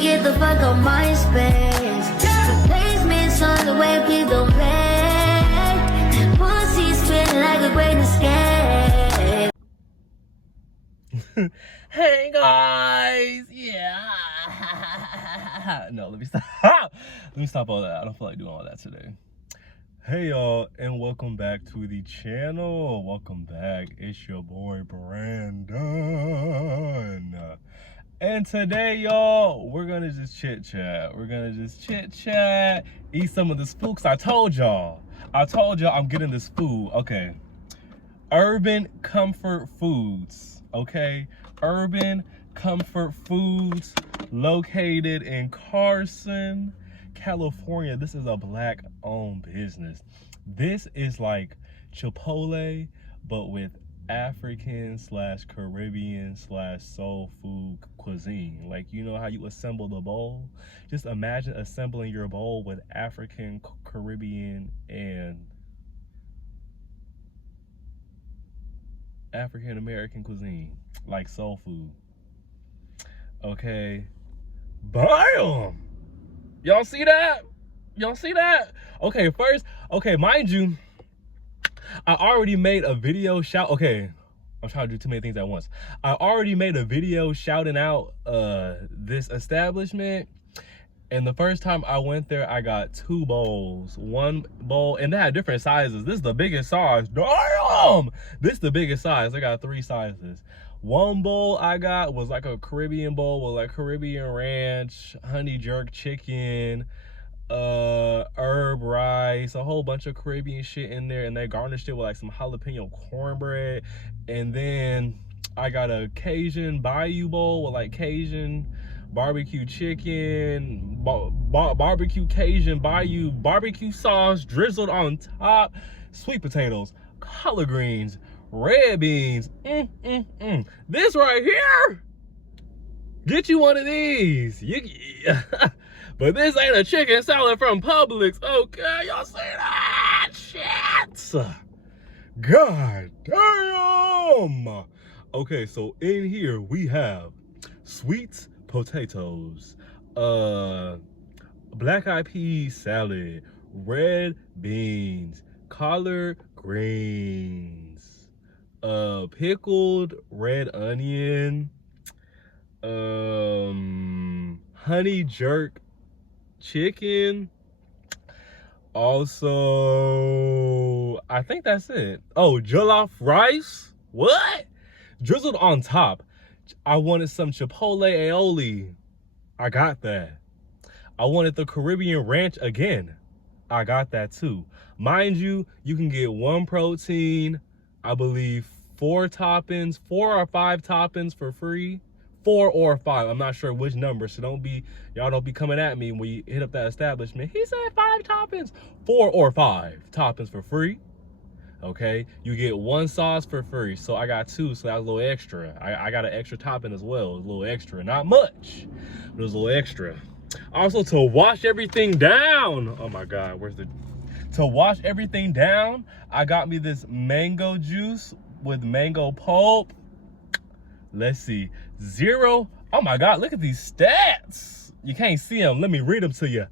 get the fuck on my space. Replacements on the way, please don't play. Pussy spin like a great escape. Hey guys, yeah. No, let me stop. Let me stop all that. I don't feel like doing all that today. Hey y'all, and welcome back to the channel. Welcome back. It's your boy Brandon. And today, y'all, we're gonna just chit chat. We're gonna just chit chat, eat some of this food. Cause I told y'all I'm getting this food. Okay, Urban Comfort Foods. Okay, Urban Comfort Foods, located in Carson, California. This is a Black-owned business. This is like Chipotle, but with African/Caribbean/soul food cuisine. Like, you know how you assemble the bowl? Just imagine assembling your bowl with African, Caribbean, and African American cuisine, like soul food. Okay, bam! Y'all see that? Y'all see that? Okay, first, okay, mind you, I already made a video okay, I'm trying to do too many things at once. I already made a video shouting out this establishment. And the first time I went there, I got 2 bowls. One bowl, and they had different sizes. This is the biggest size. Damn! This is the biggest size. I got 3 sizes. One bowl I got was like a Caribbean bowl with like Caribbean ranch, honey jerk chicken, herb rice, a whole bunch of Caribbean shit in there, and they garnished it with like some jalapeno cornbread. And then I got a Cajun Bayou bowl with like Cajun barbecue chicken, barbecue Cajun Bayou barbecue sauce drizzled on top, sweet potatoes, collard greens, red beans. This right here, get you one of these. But this ain't a chicken salad from Publix. Okay, y'all see that shit? God damn. Okay, so in here we have sweet potatoes, black eyed peas salad, red beans, collard greens, pickled red onion, honey jerk chicken. Also, I think that's it. Oh, jollof rice. What? Drizzled on top. I wanted some Chipotle aioli. I got that. I wanted the Caribbean ranch again. I got that too. Mind you, you can get 1 protein, I believe 4 toppings, 4 or 5 toppings for free. 4 or 5, I'm not sure which number, so y'all don't be coming at me when you hit up that establishment. He said 5 toppings. 4 or 5 toppings for free. Okay, you get 1 sauce for free, so I got 2, so that was a little extra. I got an extra topping as well. It was a little extra, not much, but it was a little extra. Also, to wash everything down, oh my god, to wash everything down, I got me this mango juice with mango pulp. Let's see, 0, oh my god, look at these stats. You can't see them, let me read them to you.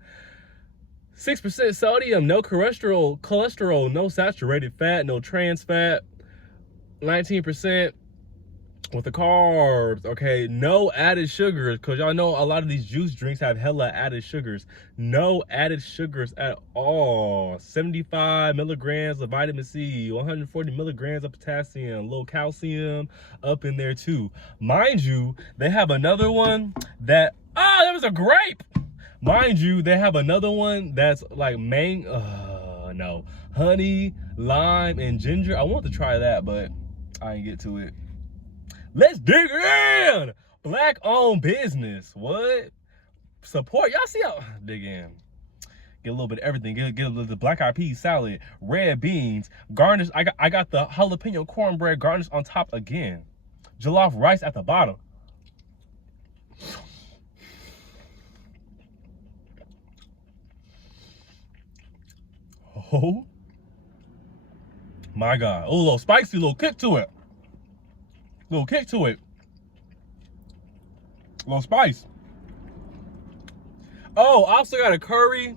6% sodium, no cholesterol, no saturated fat, no trans fat, 19% with the carbs. Okay, no added sugars, because y'all know a lot of these juice drinks have hella added sugars. No added sugars at all. 75 milligrams of vitamin C, 140 milligrams of potassium, a little calcium up in there too. Mind you, they have another one that, there was a grape. Mind you, they have another one that's like honey, lime, and ginger. I want to try that, but I didn't get to it. Let's dig in. Black-owned business. What? Support. Y'all see how dig in. Get a little bit of everything. Get a little of the black eyed peas salad, red beans, garnish. I got the jalapeno cornbread garnished on top again. Jollof rice at the bottom. Oh my god. Oh, a little spicy, little kick to it. Little spice. Oh, I also got a curry.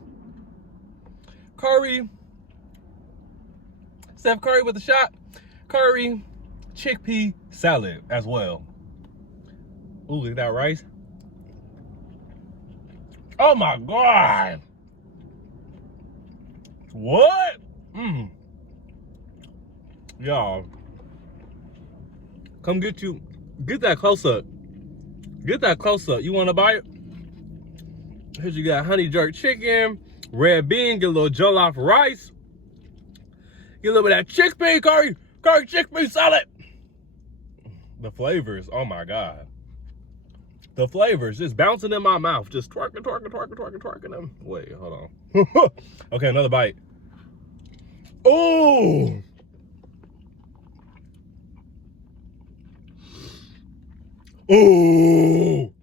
Steph Curry with a shot. Curry, chickpea salad as well. Ooh, look at that rice. Oh my God. What? Y'all, come get that close up. Get that close up. You want to bite? Here you got honey jerk chicken, red bean, get a little jollof rice, get a little bit of that chickpea curry chickpea salad. The flavors, oh my God. The flavors just bouncing in my mouth, just twerking them. Wait, hold on. Okay, another bite. Oh! Ooh!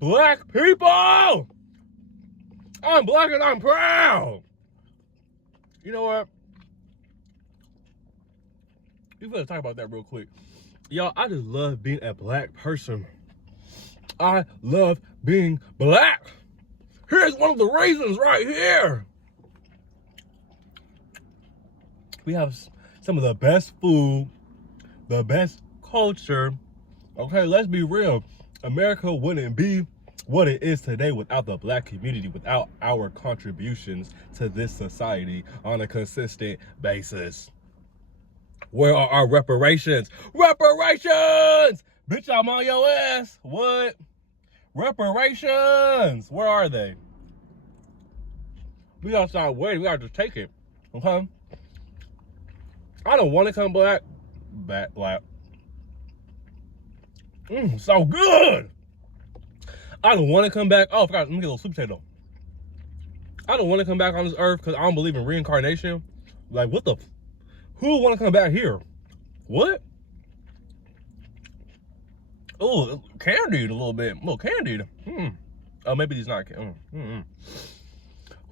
Black people! I'm black and I'm proud! You know what? You better talk about that real quick. Y'all, I just love being a black person. I love being black. Here's one of the reasons right here. We have some of the best food, the best culture. Okay, let's be real. America wouldn't be what it is today without the black community, without our contributions to this society on a consistent basis. Where are our reparations? Reparations! Bitch, I'm on your ass. What? Reparations! Where are they? We gotta start waiting. We gotta just take it. Okay? I don't want to come black. Black. So good! I don't want to come back. Oh, I forgot. Let me get a little sweet potato. I don't want to come back on this earth because I don't believe in reincarnation. Like, what the? Who would want to come back here? What? Oh, candied a little bit. A little candied. Oh, maybe he's not. Who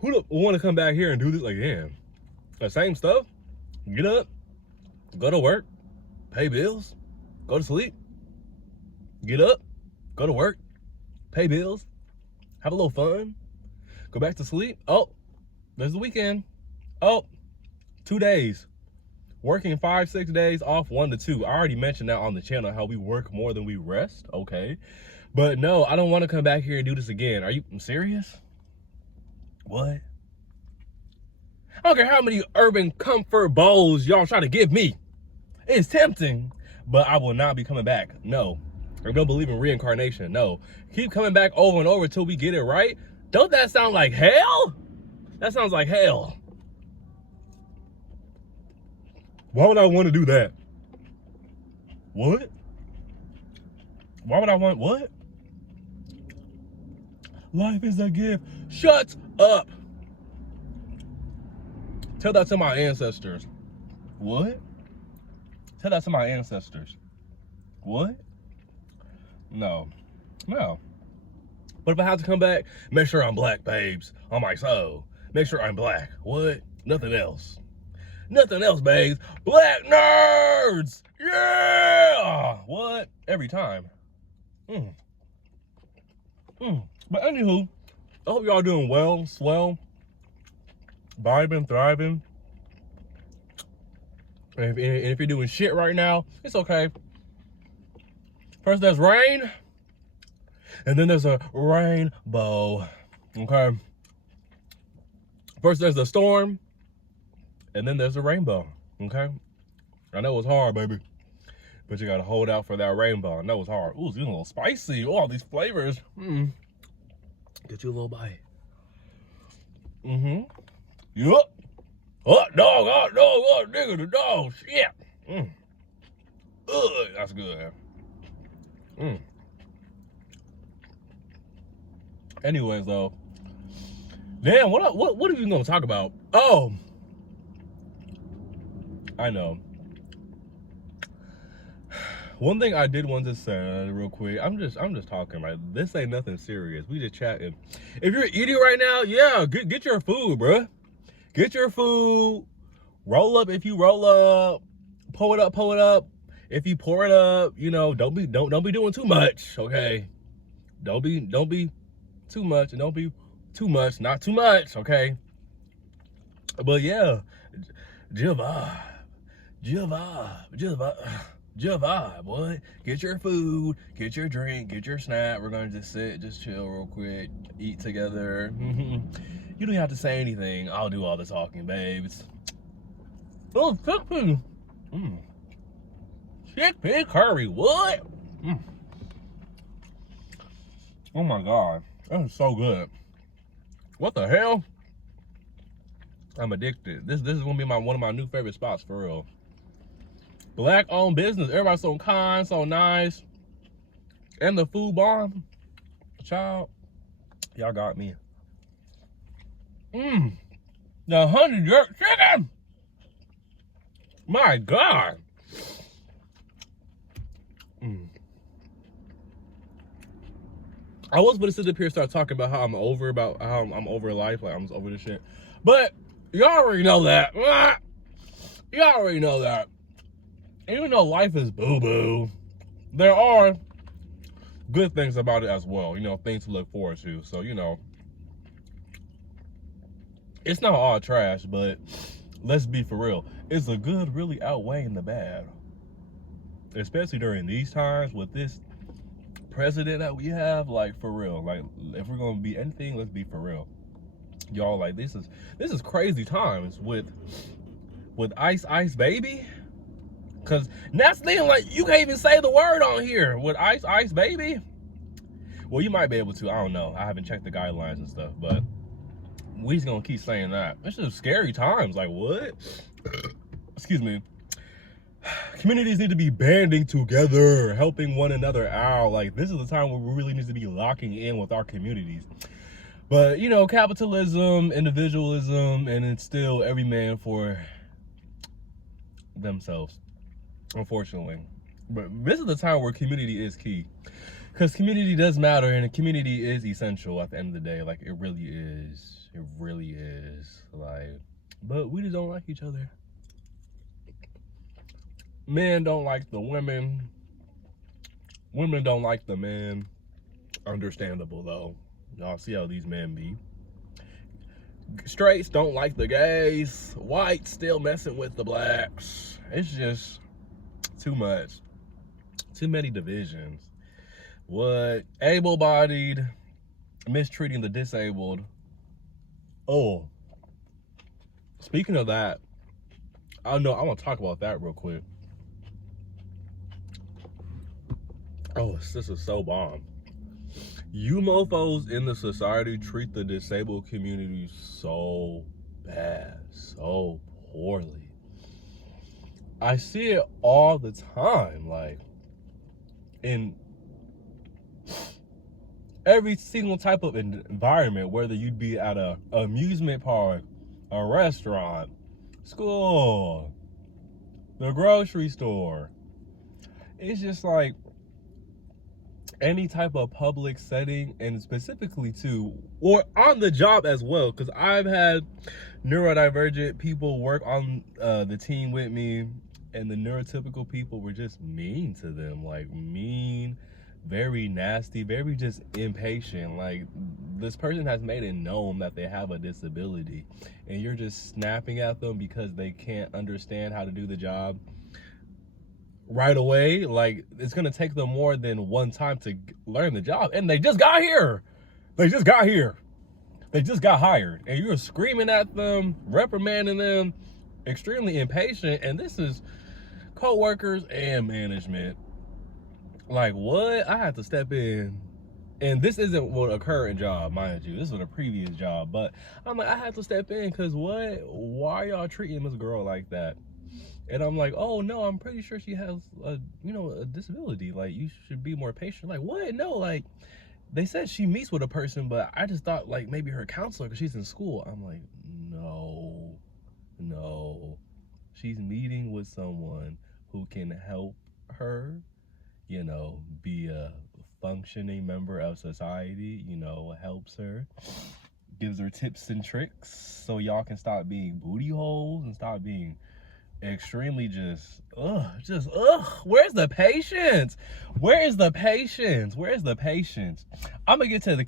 would want to come back here and do this again? The same stuff? Get up, go to work, pay bills, go to sleep. Get up, go to work, pay bills, have a little fun, go back to sleep. Oh, there's the weekend. Oh, 2 days. Working 5-6 days, off 1 to 2. I already mentioned that on the channel, how we work more than we rest, okay? But no, I don't want to come back here and do this again. Are you serious? What? I don't care how many urban comfort bowls y'all try to give me. It's tempting, but I will not be coming back. No. I don't believe in reincarnation. No. Keep coming back over and over until we get it right. Don't that sound like hell? That sounds like hell. Why would I want to do that? What? Why would I want what? Life is a gift. Shut up. Tell that to my ancestors. What? Tell that to my ancestors. What? No. But if I have to come back, make sure I'm black, babes. On my soul. Make sure I'm black. What? Nothing else. Nothing else, babes. Black nerds! Yeah! What? Every time. But anywho, I hope y'all doing well, swell, vibing, thriving. And if you're doing shit right now, it's okay. First there's rain, and then there's a rainbow, okay? First there's the storm, and then there's a rainbow, okay? I know it's hard, baby, but you gotta hold out for that rainbow. I know it's hard. Ooh, it's getting a little spicy. Oh, all these flavors. Get you a little bite. Yup. Hot dog, nigga, the dog, shit. Ugh, that's good. Anyways, though, damn, what are you gonna talk about? Oh, I know. One thing I did want to say real quick, I'm just talking, right? This ain't nothing serious. We just chatting. If you're eating right now, yeah, get your food, bruh. Get your food. Roll up if you roll up. Pull it up. If you pour it up, you know, don't be doing too much, okay? Don't be too much, and don't be too much, not too much, okay? But yeah, Jiva, boy. Get your food, get your drink, get your snack. We're gonna just sit, just chill real quick, eat together. You don't have to say anything. I'll do all the talking, babes. Oh, chickpea. Chickpea curry, what? Oh my God, that is so good. What the hell? I'm addicted. This is gonna be one of my new favorite spots for real. Black-owned business. Everybody's so kind, so nice, and the food bomb. Child, y'all got me. The honey jerk chicken. My God. I was gonna sit up here and start talking about how I'm over life, like I'm just over this shit. But y'all already know that. Y'all already know that. Even though life is boo-boo, there are good things about it as well. You know, things to look forward to. So, you know, it's not all trash, but let's be for real. Is the good really outweighing the bad? Especially during these times with this president that we have, like, for real. Like, if we're gonna be anything, let's be for real. Y'all, like, this is crazy times with Ice Baby. Cause that's the thing, like, you can't even say the word on here with Ice Baby. Well, you might be able to, I don't know. I haven't checked the guidelines and stuff, but we just gonna keep saying that. It's just scary times, like, what? Excuse me. Communities need to be banding together, helping one another out. Like, this is the time where we really need to be locking in with our communities. But, you know, capitalism, individualism, and it's still every man for themselves, unfortunately. But this is the time where community is key. Because community does matter, and community is essential at the end of the day. Like, it really is. It really is. Like, but we just don't like each other. Men don't like the women. Women don't like the men. Understandable, though. Y'all see how these men be. Straights don't like the gays. Whites still messing with the blacks. It's just too much. Too many divisions. What? Able-bodied mistreating the disabled. Oh. Speaking of that, I want to talk about that real quick. Oh, this is so bomb. You mofos in the society treat the disabled community so bad, so poorly. I see it all the time, like, in every single type of environment, whether you'd be at a amusement park, a restaurant, school, the grocery store. It's just like any type of public setting, and specifically too, or on the job as well, because I've had neurodivergent people work on the team with me, and the neurotypical people were just mean to them, like mean, very nasty, very just impatient. Like, this person has made it known that they have a disability, and you're just snapping at them because they can't understand how to do the job right away. Like, it's gonna take them more than one time to learn the job, and they just got here. They just got hired, and you're screaming at them, reprimanding them, extremely impatient. And this is co-workers and management. Like, what? I had to step in, and this isn't what a current job, mind you. This was a previous job, but I'm like, I had to step in because what? Why y'all treating this girl like that? And I'm like, oh no, I'm pretty sure she has a disability. Like, you should be more patient. Like, what? No, like, they said she meets with a person, but I just thought like maybe her counselor because she's in school. I'm like, no, she's meeting with someone who can help her, you know, be a functioning member of society, you know, helps her, gives her tips and tricks so y'all can stop being booty holes and stop being extremely just where's the patience? Where is the patience? Where's the patience? I'm gonna get to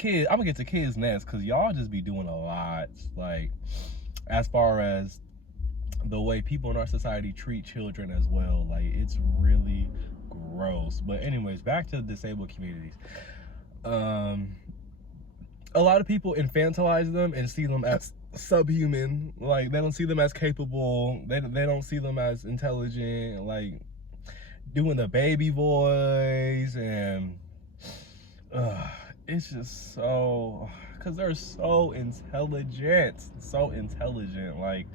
kids next, because y'all just be doing a lot, like, as far as the way people in our society treat children as well. Like, it's really gross. But anyways, back to the disabled communities. A lot of people infantilize them and see them as subhuman. Like, they don't see them as capable. They don't see them as intelligent, like doing the baby voice. And it's just so, because they're so intelligent, like,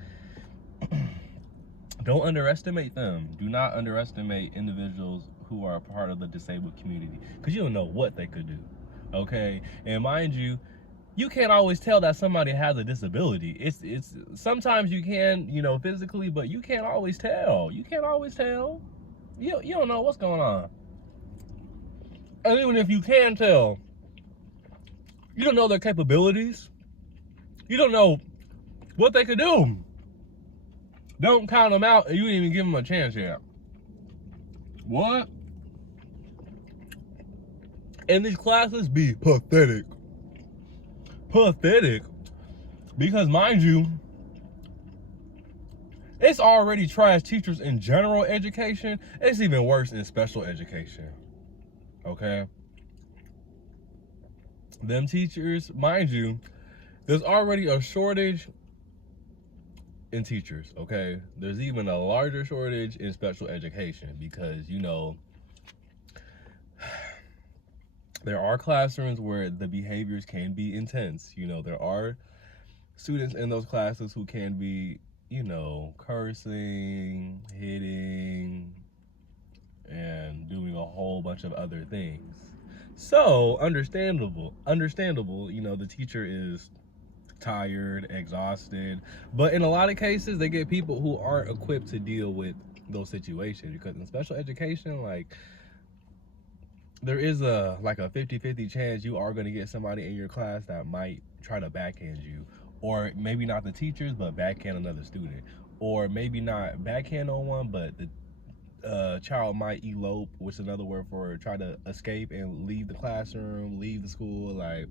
don't underestimate them. Do not underestimate individuals who are a part of the disabled community, because you don't know what they could do. Okay, and mind you, you can't always tell that somebody has a disability. It's sometimes you can, physically, but you can't always tell. You don't know what's going on. And even if you can tell, you don't know their capabilities. You don't know what they could do. Don't count them out, and you didn't even give them a chance yet. What? And these classes be pathetic. Because, mind you, it's already trash teachers in general education. It's even worse in special education. Okay? Them teachers, mind you, there's already a shortage in teachers, okay? There's even a larger shortage in special education, because, there are classrooms where the behaviors can be intense. There are students in those classes who can be, cursing, hitting, and doing a whole bunch of other things. So, understandable, the teacher is tired, exhausted. But in a lot of cases, they get people who aren't equipped to deal with those situations, because in special education, like, there is a 50-50 chance you are going to get somebody in your class that might try to backhand you, or maybe not the teachers, but backhand another student, or maybe not backhand on one, but the child might elope, which is another word for try to escape and leave the classroom, leave the school. Like,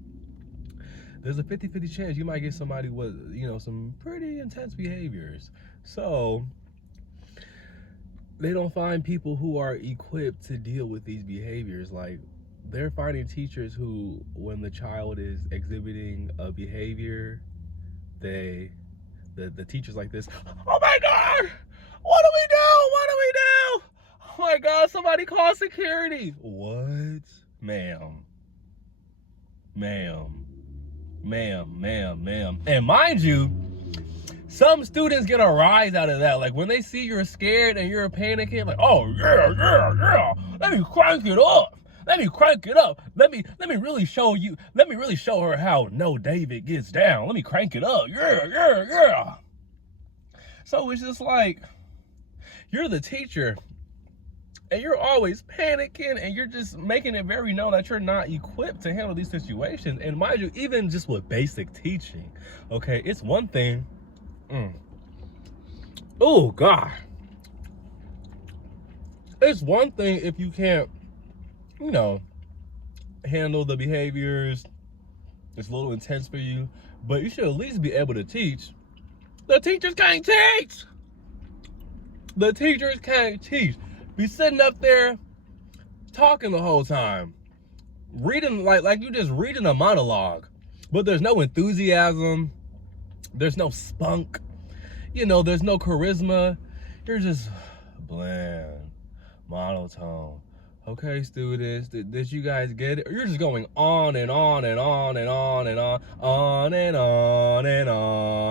there's a 50-50 chance you might get somebody with, some pretty intense behaviors. So they don't find people who are equipped to deal with these behaviors. Like, they're finding teachers who, when the child is exhibiting a behavior, the teacher's like this: oh my God, what do we do? Oh my God, somebody call security. What? Ma'am. And mind you, some students get a rise out of that. Like, when they see you're scared and you're panicking, like, oh yeah, let me crank it up. Let me really show you. Let me really show her how No David gets down. Let me crank it up. Yeah. So it's just like, you're the teacher, and you're always panicking, and you're just making it very known that you're not equipped to handle these situations. And mind you, even just with basic teaching, okay, it's one thing. Oh God, it's one thing if you can't, handle the behaviors. It's a little intense for you, but you should at least be able to teach. The teachers can't teach. Be sitting up there talking the whole time, reading like you just reading a monologue, but there's no enthusiasm, there's no spunk, there's no charisma. You're just bland, monotone. Okay, students, did you guys get it? Or you're just going on and on and on and on and on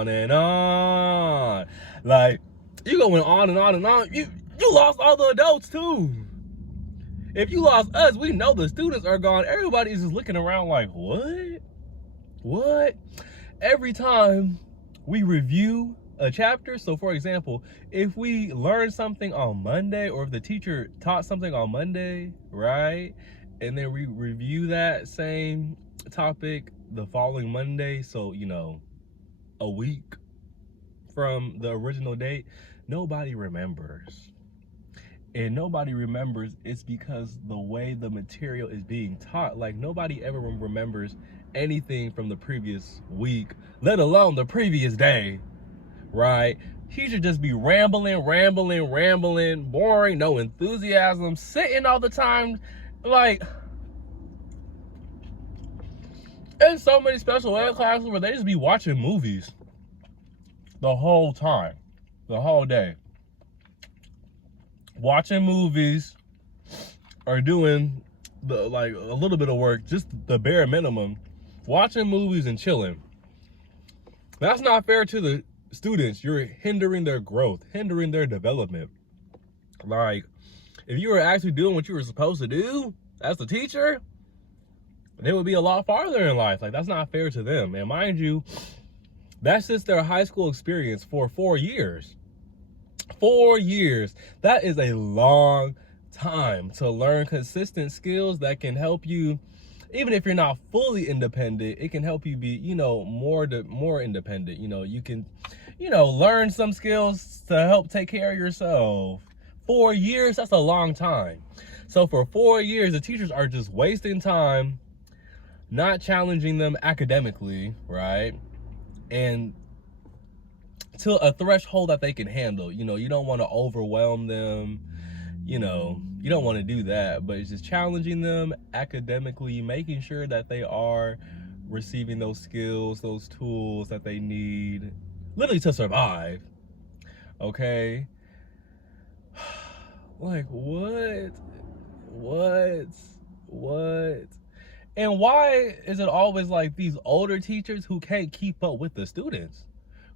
and on. Like, you going on and on and on. You lost all the adults too. If you lost us, we know the students are gone. Everybody's just looking around like, what? Every time we review a chapter, so for example, if we learn something on Monday, or if the teacher taught something on Monday, right, and then we review that same topic the following Monday, so a week from the original date, nobody remembers. And nobody remembers, it's because the way the material is being taught. Like, nobody ever remembers anything from the previous week, let alone the previous day, right? He should just be rambling, boring, no enthusiasm, sitting all the time. Like, there's so many special ed classes where they just be watching movies the whole time, the whole day. Watching movies or doing the like a little bit of work, just the bare minimum. Watching movies and chilling. That's not fair to the students. You're hindering their growth, hindering their development. Like, if you were actually doing what you were supposed to do as a teacher, they would be a lot farther in life. Like, that's not fair to them. And mind you, that's just their high school experience for 4 years. 4 years. That is a long time to learn consistent skills that can help you, even if you're not fully independent, it can help you be, more independent. You can, learn some skills to help take care of yourself. 4 years, that's a long time. So for 4 years, the teachers are just wasting time, not challenging them academically, right? And to a threshold that they can handle. You don't want to overwhelm them. You don't want to do that, but it's just challenging them academically, making sure that they are receiving those skills, those tools that they need, literally to survive. Okay? Like, what? And why is it always like these older teachers who can't keep up with the students?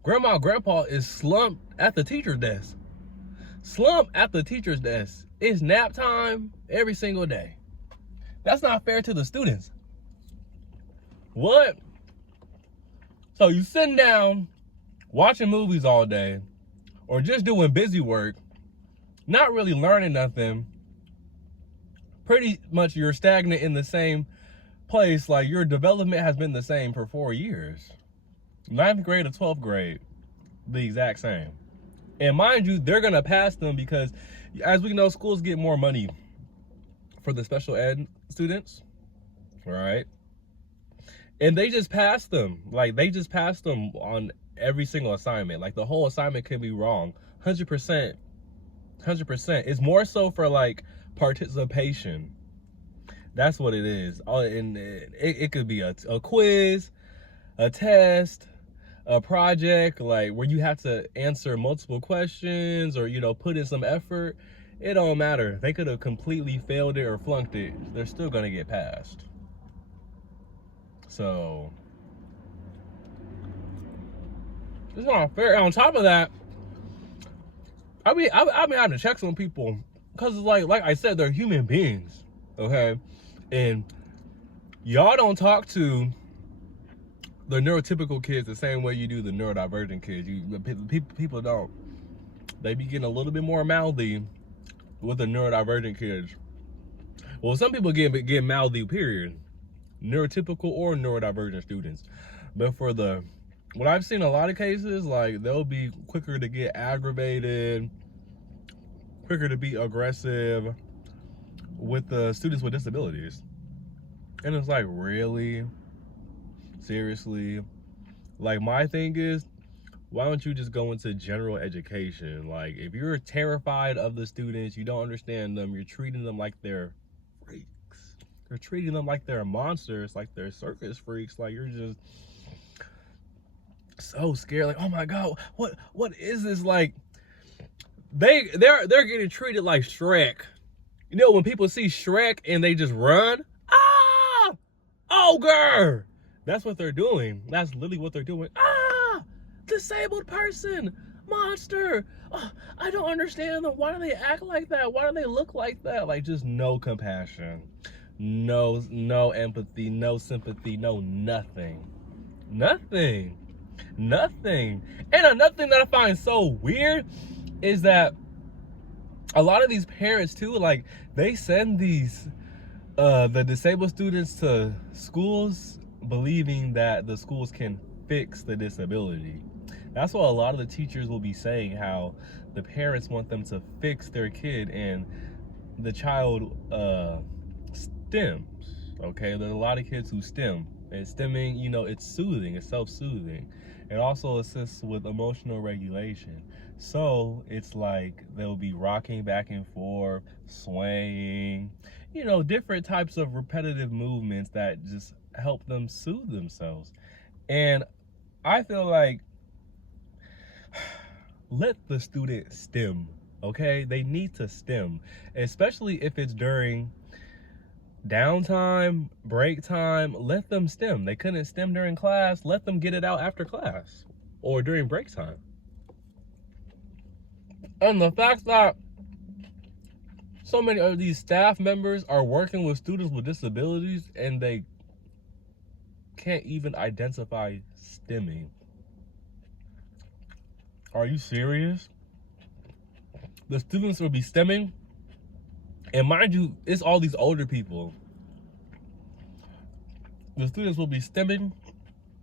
Grandma, grandpa is slumped at the teacher's desk. It's nap time every single day. That's not fair to the students. What? So you sitting down, watching movies all day, or just doing busy work, not really learning nothing. Pretty much you're stagnant in the same place. Like, your development has been the same for 4 years. 9th grade to 12th grade, the exact same. And mind you, they're gonna pass them because, as we know, schools get more money for the special ed students, right? And they just pass them. Like, they just pass them on every single assignment. Like, the whole assignment can be wrong. 100%. It's more so for, like, participation. That's what it is. And it could be a quiz, a test, a project, like where you have to answer multiple questions or, put in some effort. It don't matter. They could have completely failed it or flunked it. They're still going to get passed. So, it's not fair. On top of that, I mean, I've been having to check some people because, like I said, they're human beings, okay? And y'all don't talk to the neurotypical kids the same way you do the neurodivergent kids. People don't. They be getting a little bit more mouthy with the neurodivergent kids. Well, some people get mouthy, period. Neurotypical or neurodivergent students. But for what I've seen a lot of cases, like, they'll be quicker to get aggravated, quicker to be aggressive with the students with disabilities. And it's like, really? Seriously? Like, my thing is, why don't you just go into general education? Like, if you're terrified of the students, you don't understand them, you're treating them like they're freaks. You're treating them like they're monsters, like they're circus freaks. Like, you're just so scared. Like, oh my God, what is this? Like, they're getting treated like Shrek. When people see Shrek and they just run, ogre. That's what they're doing. That's literally what they're doing. Disabled person, monster. Oh, I don't understand them. Why do they act like that? Why do they look like that? Like, just no compassion, no empathy, no sympathy, no nothing. And another thing that I find so weird is that a lot of these parents too, like, they send these the disabled students to schools believing that the schools can fix the disability. That's what a lot of the teachers will be saying, how the parents want them to fix their kid and the child stems. Okay, there's a lot of kids who stem. And stemming, you know, it's soothing, it's self-soothing. It also assists with emotional regulation. So it's like they'll be rocking back and forth, swaying, you know, different types of repetitive movements that just help them soothe themselves. And I feel like let the student stem, okay? They need to stem, especially if it's during downtime, break time. Let them stem. They couldn't stem during class, let them get it out after class or during break time. And the fact that so many of these staff members are working with students with disabilities and they can't even identify stemming. Are you serious? The students will be stemming, and mind you, it's all these older people. The students will be stemming,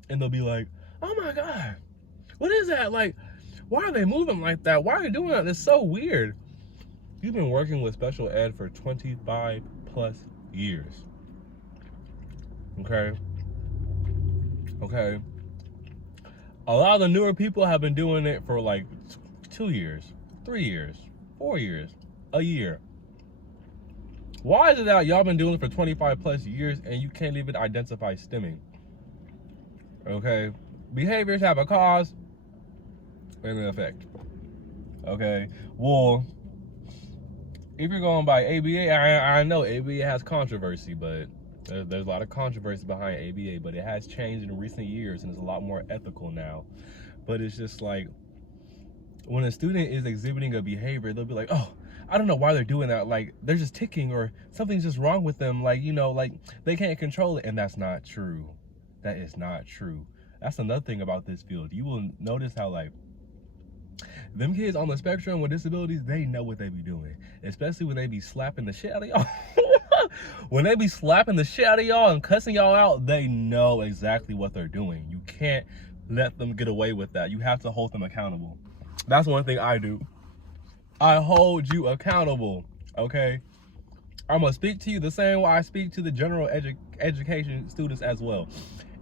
and they'll be like, oh my God, what is that? Like, why are they moving like that? Why are they doing that? It's so weird. You've been working with special ed for 25 plus years. Okay? Okay? A lot of the newer people have been doing it for like 2 years, 3 years, 4 years, a year. Why is it that y'all been doing it for 25 plus years and you can't even identify stemming? Okay? Behaviors have a cause and an effect. Okay? Well, if you're going by ABA, I know ABA has controversy, but there's a lot of controversy behind ABA, but it has changed in recent years and it's a lot more ethical now. But it's just like, when a student is exhibiting a behavior, they'll be like, oh, I don't know why they're doing that. Like, they're just ticking or something's just wrong with them. Like, you know, like they can't control it. And that's not true. That is not true. That's another thing about this field. You will notice how, like, them kids on the spectrum with disabilities, they know what they be doing. Especially when they be slapping the shit out of y'all. When they be slapping the shit out of y'all and cussing y'all out, they know exactly what they're doing. You can't let them get away with that. You have to hold them accountable. That's one thing I do. I hold you accountable, okay? I'm gonna speak to you the same way I speak to the general education students as well.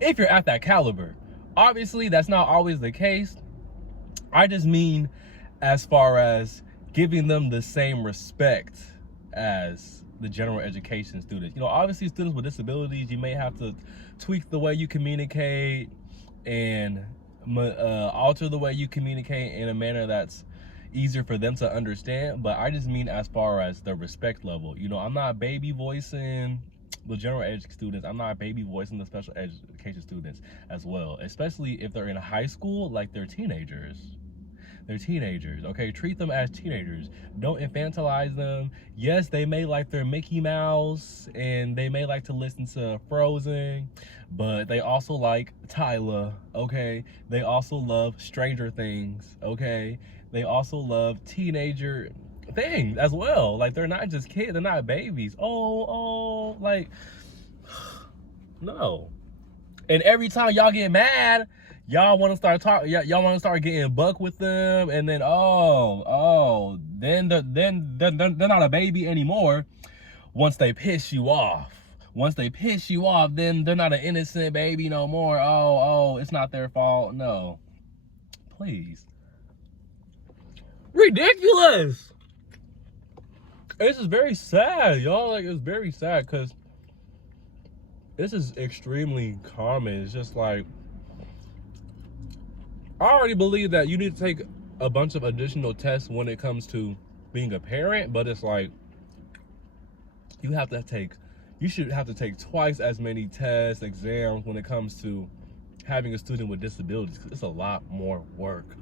If you're at that caliber. Obviously, that's not always the case. I just mean as far as giving them the same respect as the general education students. You know, obviously students with disabilities, you may have to tweak the way you communicate and alter the way you communicate in a manner that's easier for them to understand. But I just mean as far as the respect level. You know, I'm not baby voicing the general ed students. I'm not baby voicing the special education students as well, especially if they're in high school. Like, they're teenagers. They're teenagers, okay? Treat them as teenagers. Don't infantilize them. Yes, they may like their Mickey Mouse and they may like to listen to Frozen, but they also like Tyler, okay? They also love Stranger Things, okay? They also love teenager things as well. Like, they're not just kids, they're not babies. Oh, like, no. And every time y'all get mad, y'all want to start talking. Y'all want to start getting buck with them, and then then they're not a baby anymore. Once they piss you off, then they're not an innocent baby no more. Oh, it's not their fault. No, please. Ridiculous. This is very sad, y'all. Like, it's very sad because this is extremely common. It's just like, I already believe that you need to take a bunch of additional tests when it comes to being a parent, but it's like, you should have to take twice as many tests, exams when it comes to having a student with disabilities, because it's a lot more work.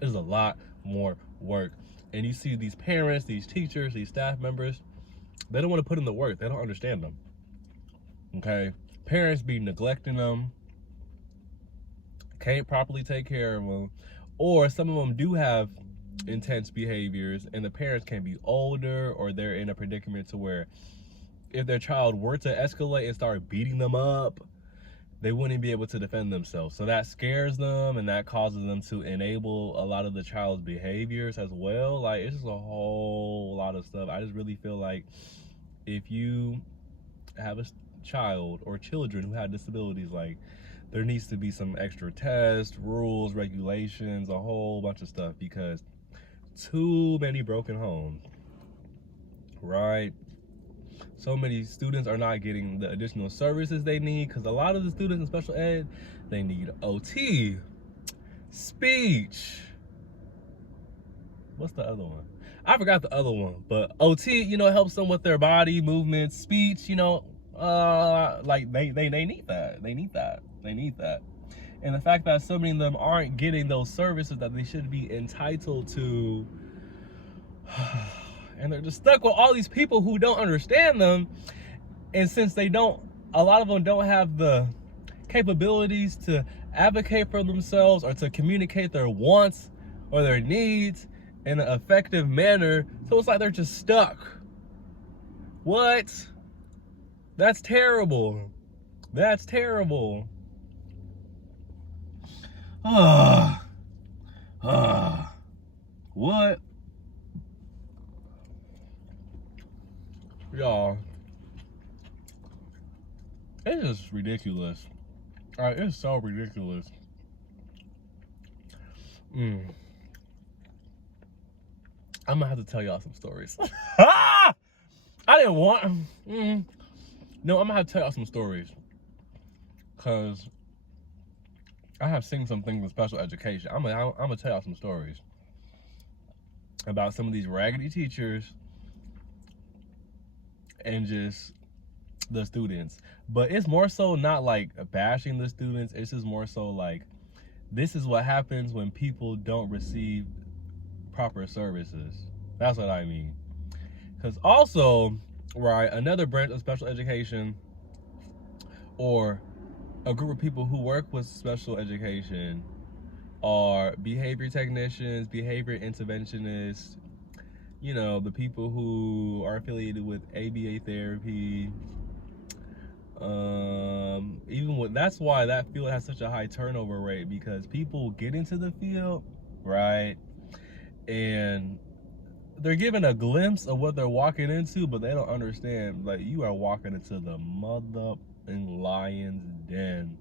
It's a lot more work. And you see these parents, these teachers, these staff members, they don't want to put in the work. They don't understand them. Okay? Parents be neglecting them, can't properly take care of them, or some of them do have intense behaviors and the parents can be older, or they're in a predicament to where if their child were to escalate and start beating them up, they wouldn't be able to defend themselves. So that scares them, and that causes them to enable a lot of the child's behaviors as well. Like, it's just a whole lot of stuff. I just really feel like if you have a child or children who have disabilities, like, there needs to be some extra tests, rules, regulations, a whole bunch of stuff, because too many broken homes, right? So many students are not getting the additional services they need, because a lot of the students in special ed, they need OT, speech. What's the other one? I forgot the other one, but OT, you know, helps them with their body movements, speech, you know, like they need that. They need that. They need that. And the fact that so many of them aren't getting those services that they should be entitled to, and they're just stuck with all these people who don't understand them. And since they don't, a lot of them don't have the capabilities to advocate for themselves or to communicate their wants or their needs in an effective manner, so it's like they're just stuck. What? That's terrible. That's terrible. What? Y'all, it's just ridiculous. All right, it's so ridiculous. I'm gonna have to tell y'all some stories. I didn't want. No, I'm gonna have to tell y'all some stories, cause I have seen some things with special education. I'm gonna tell y'all some stories about some of these raggedy teachers and just the students. But it's more so not like bashing the students. It's just more so like, this is what happens when people don't receive proper services. That's what I mean. Because also, right, another branch of special education, or a group of people who work with special education, are behavior technicians, behavior interventionists, you know, the people who are affiliated with ABA therapy. Even with, that's why that field has such a high turnover rate, because people get into the field, right, and they're given a glimpse of what they're walking into, but they don't understand, like, you are walking into the mother-in lion's den.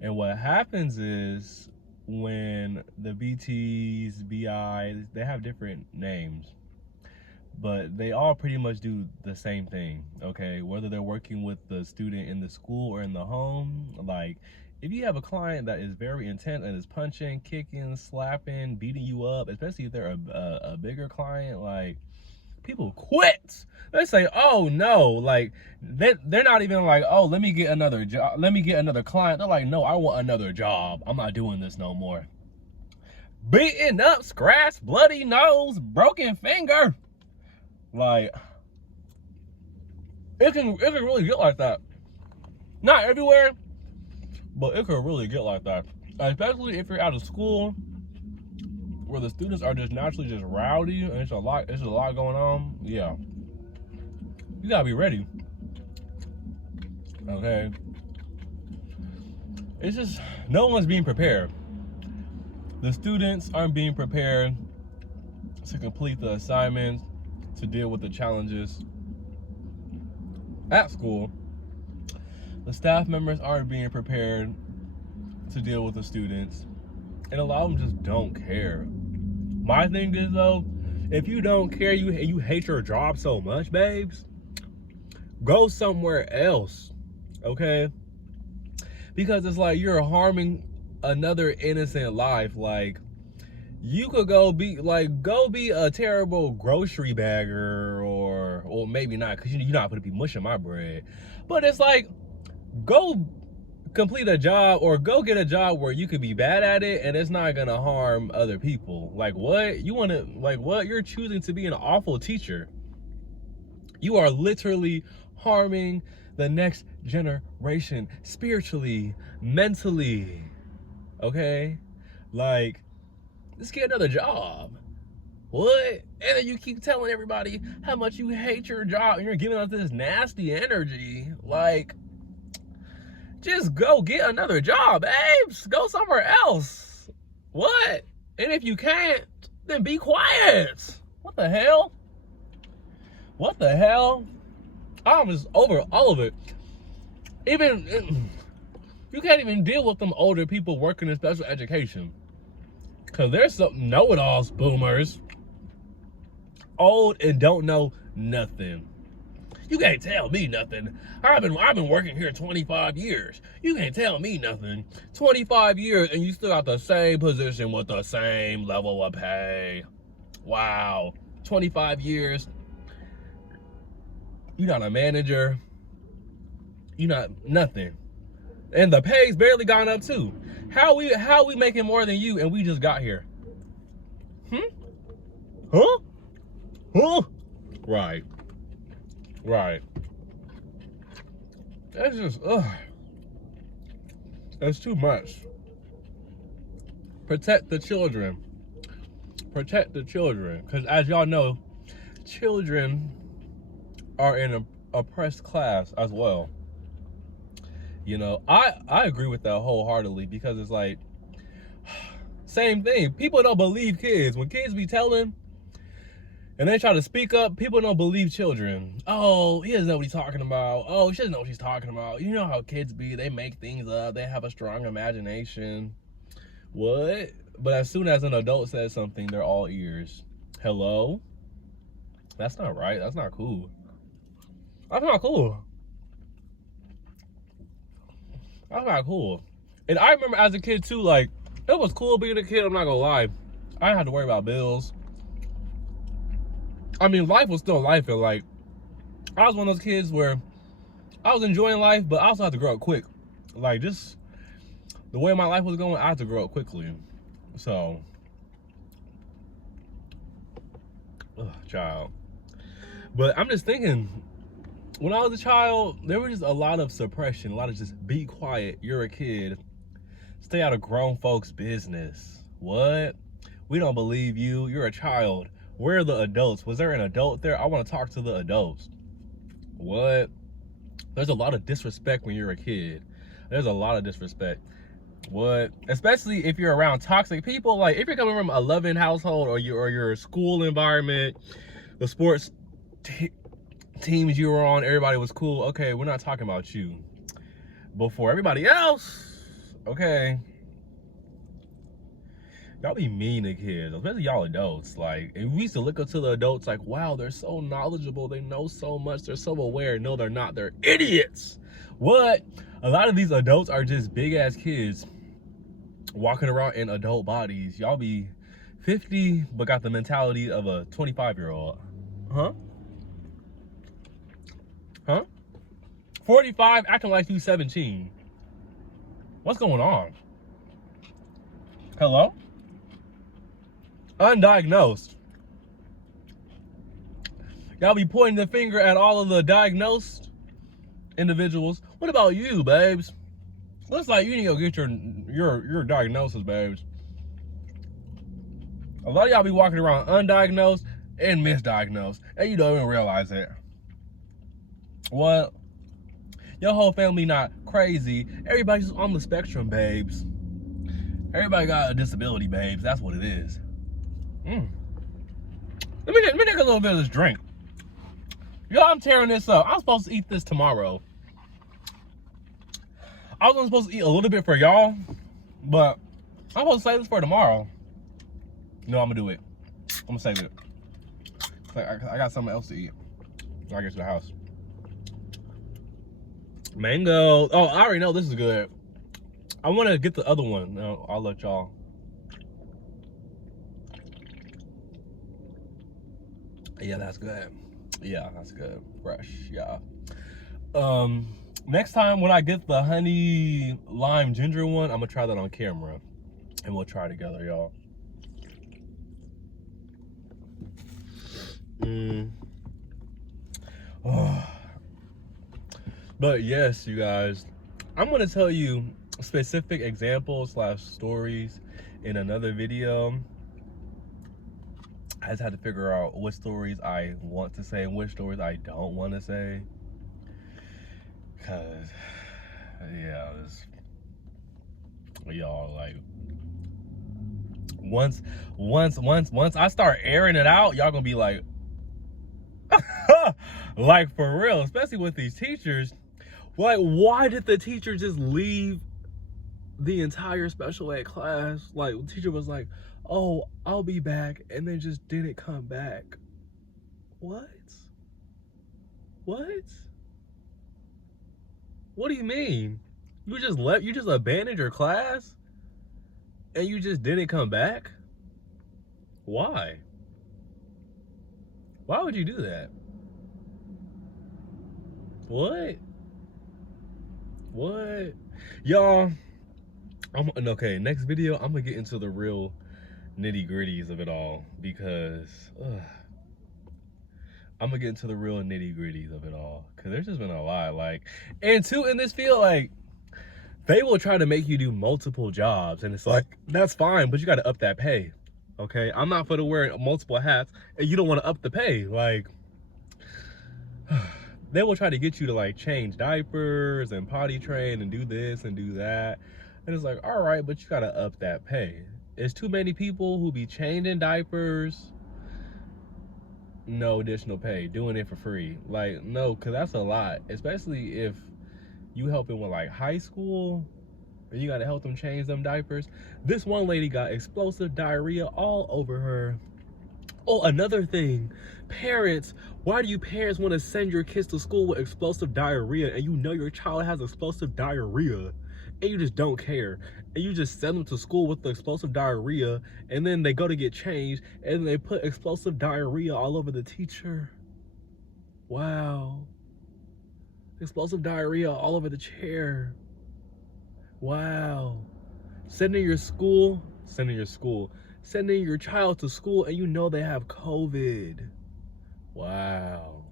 And what happens is, when the BTs, BIs, they have different names, but they all pretty much do the same thing, okay? Whether they're working with the student in the school or in the home, like, if you have a client that is very intense and is punching, kicking, slapping, beating you up, especially if they're a bigger client, like, people quit. They say, oh no, like, they're not even like, oh, let me get another job, let me get another client. They're like, no, I want another job. I'm not doing this no more. Beaten up, scratched, bloody nose, broken finger. Like, it can really get like that. Not everywhere, but it could really get like that. Especially if you're out of school where the students are just naturally just rowdy and it's a lot going on. Yeah. You gotta be ready. Okay. It's just, no one's being prepared. The students aren't being prepared to complete the assignments, to deal with the challenges at school. The staff members aren't being prepared to deal with the students, and a lot of them just don't care. My thing is, though, if you don't care, you hate your job so much, babes, go somewhere else, okay? Because it's like you're harming another innocent life. Like, you could go be a terrible grocery bagger, or maybe not, because you're not gonna be mushing my bread. But it's like, go complete a job, or go get a job where you could be bad at it and it's not gonna harm other people. Like, what? You wanna, like, what? You're choosing to be an awful teacher. You are literally harming the next generation, spiritually, mentally, okay? Like, let's get another job. What? And then you keep telling everybody how much you hate your job, and you're giving us this nasty energy. Like, Just go get another job, babes. Go somewhere else. What? And if you can't, then be quiet. What the hell? What the hell? I'm just over all of it. Even, you can't even deal with them older people working in special education. Because there's some know-it-alls, boomers. Old and don't know nothing. You can't tell me nothing. I've been working here 25 years. You can't tell me nothing. 25 years and you still got the same position with the same level of pay. Wow. 25 years. You're not a manager. You're not nothing. And the pay's barely gone up too. How we making more than you and we just got here? Huh? Huh? Right. Right. That's just, that's too much. Protect the children. Protect the children. Because as y'all know, children are in an oppressed class as well. You know, I agree with that wholeheartedly because it's like, same thing. People don't believe kids. When kids be telling, and they try to speak up, people don't believe children. Oh, he doesn't know what he's talking about. Oh, she doesn't know what she's talking about. You know how kids be. They make things up. They have a strong imagination. What? But as soon as an adult says something, they're all ears. Hello? That's not right. That's not cool. That's not cool. That's not cool. And I remember as a kid too, like, it was cool being a kid, I'm not gonna lie. I didn't have to worry about bills. I mean, life was still life, and like, I was one of those kids where I was enjoying life, but I also had to grow up quick. Like, just the way my life was going, I had to grow up quickly. So, child. But I'm just thinking, when I was a child, there was just a lot of suppression, a lot of just be quiet, you're a kid, stay out of grown folks' business. What? We don't believe you, you're a child. Where are the adults? Was there an adult there? I want to talk to the adults. What? There's a lot of disrespect when you're a kid. There's a lot of disrespect. What? Especially if you're around toxic people. Like, if you're coming from a loving household or your school environment, the sports teams you were on, everybody was cool. Okay, we're not talking about you. But for everybody else, okay, y'all be mean to kids, especially y'all adults. Like, and we used to look up to the adults like, wow, they're so knowledgeable, they know so much, they're so aware. No, they're not, they're idiots. What? A lot of these adults are just big ass kids walking around in adult bodies. Y'all be 50 but got the mentality of a 25-year-old. Huh? 45 acting like you 17. What's going on? Hello? Undiagnosed. Y'all be pointing the finger at all of the diagnosed individuals. What about you, babes? Looks like you need to go get your diagnosis, babes. A lot of y'all be walking around undiagnosed and misdiagnosed, and you don't even realize it. What? Your whole family not crazy. Everybody's just on the spectrum, babes. Everybody got a disability, babes. That's what it is. Let me take a little bit of this drink. Yo, I'm tearing this up. I'm supposed to eat this tomorrow. I was only supposed to eat a little bit for y'all, but I'm supposed to save this for tomorrow. No, I'm gonna do it. I'm gonna save it. I got something else to eat when I get to the house. Mango. Oh, I already know this is good. I want to get the other one. No, I'll let y'all. Yeah, that's good. Yeah, that's good. Fresh. Yeah. Next time when I get the honey lime ginger one, I'm gonna try that on camera, and we'll try together, y'all. Oh. But yes, you guys, I'm gonna tell you specific examples / stories in another video. I just had to figure out what stories I want to say and which stories I don't want to say, because yeah, y'all, like, once I start airing it out, y'all gonna be like, like, for real, especially with these teachers. Like, why did the teacher just leave the entire special ed class? Like, the teacher was like, oh, I'll be back, and then just didn't come back. What do you mean? You just left? You just abandoned your class and you just didn't come back? Why would you do that? What y'all? Okay, next video I'm gonna get into the real nitty-gritties of it all, because I'm gonna get into the real nitty-gritties of it all, because there's just been a lot. Like, and two, in this field, like, they will try to make you do multiple jobs, and it's like, that's fine, but you got to up that pay. Okay, I'm not for to wear multiple hats and you don't want to up the pay. Like, they will try to get you to, like, change diapers and potty train and do this and do that, and it's like, all right, but you got to up that pay. It's too many people who be changing diapers, no additional pay, doing it for free. Like, no, because that's a lot, especially if you helping with, like, high school and you got to help them change them diapers. This one lady got explosive diarrhea all over her. Oh, another thing, parents, why do you parents want to send your kids to school with explosive diarrhea, and you know your child has explosive diarrhea and you just don't care, and you just send them to school with the explosive diarrhea, and then they go to get changed and they put explosive diarrhea all over the teacher? Wow. Explosive diarrhea all over the chair. Wow. Sending your child to school and you know they have COVID. Wow.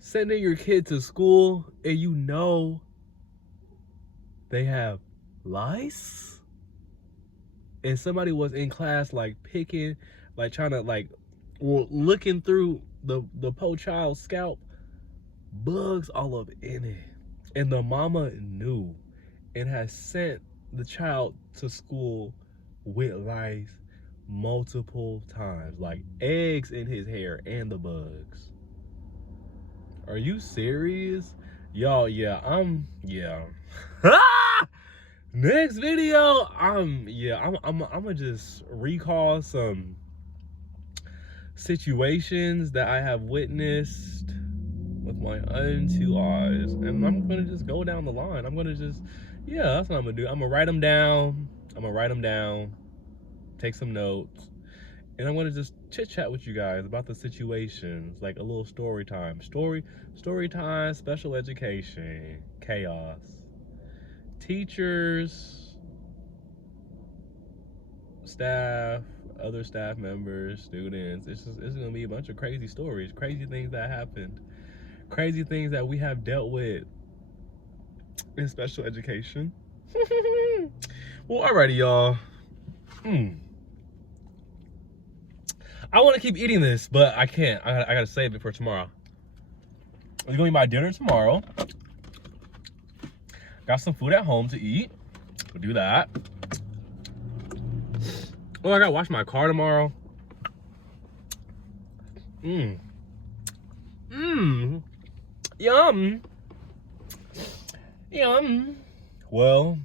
Sending your kid to school and you know they have lice. And somebody was in class, like, picking, like, trying to, like, well, looking through the poor child's scalp, bugs all up in it. And the mama knew and has sent the child to school with lice multiple times, like eggs in his hair and the bugs. Are you serious? Y'all, yeah. Next video, I'm gonna just recall some situations that I have witnessed with my own two eyes, and I'm gonna just go down the line. I'm gonna just, yeah, that's what I'm gonna do. I'm gonna write them down, take some notes, and I'm gonna just chit chat with you guys about the situations, like a little story time, special education, chaos, teachers, staff, other staff members, students. It's gonna be a bunch of crazy stories, crazy things that happened, crazy things that we have dealt with in special education. Well, alrighty, y'all. I want to keep eating this, but I can't. I gotta save it for tomorrow. It's gonna be my dinner tomorrow. Got some food at home to eat. We'll do that. Oh, I gotta wash my car tomorrow. Yum. Well,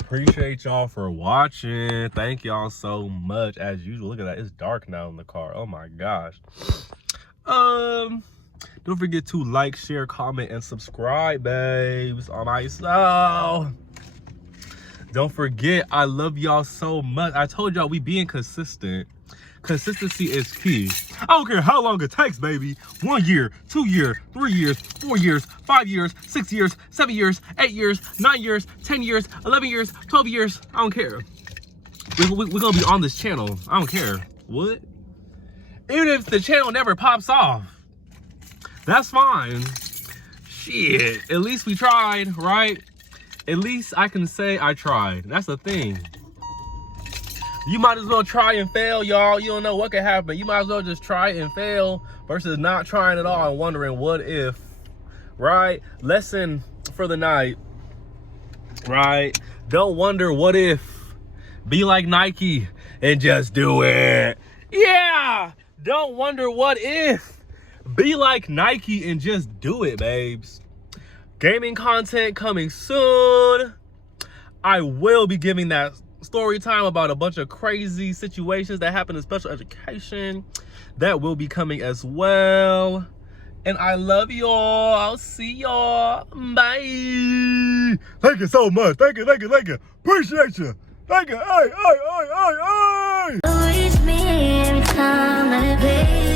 appreciate y'all for watching. Thank y'all so much. As usual, look at that. It's dark now in the car. Oh my gosh. Don't forget to like, share, comment, and subscribe, babes, on my soul. Don't forget, I love y'all so much. I told y'all we being consistent. Consistency is key. I don't care how long it takes, baby. 1 year, 2 years, 3 years, 4 years, 5 years, 6 years, 7 years, 8 years, 9 years, 10 years, 11 years, 12 years. I don't care. We're gonna be on this channel. I don't care. What? Even if the channel never pops off, that's fine. Shit. At least we tried, right? At least I can say I tried. That's the thing. You might as well try and fail, y'all. You don't know what could happen. You might as well just try and fail versus not trying at all and wondering what if right? Lesson for the night, right? Don't wonder what if. Be like Nike and just do it. Yeah! Don't wonder what if. Be like Nike and just do it, babes. Gaming content coming soon. I will be giving that story time about a bunch of crazy situations that happen in special education. That will be coming as well. And I love y'all. I'll see y'all. Bye. Thank you so much. Thank you. Appreciate you. Thank you. Hey. Reach me every time I play.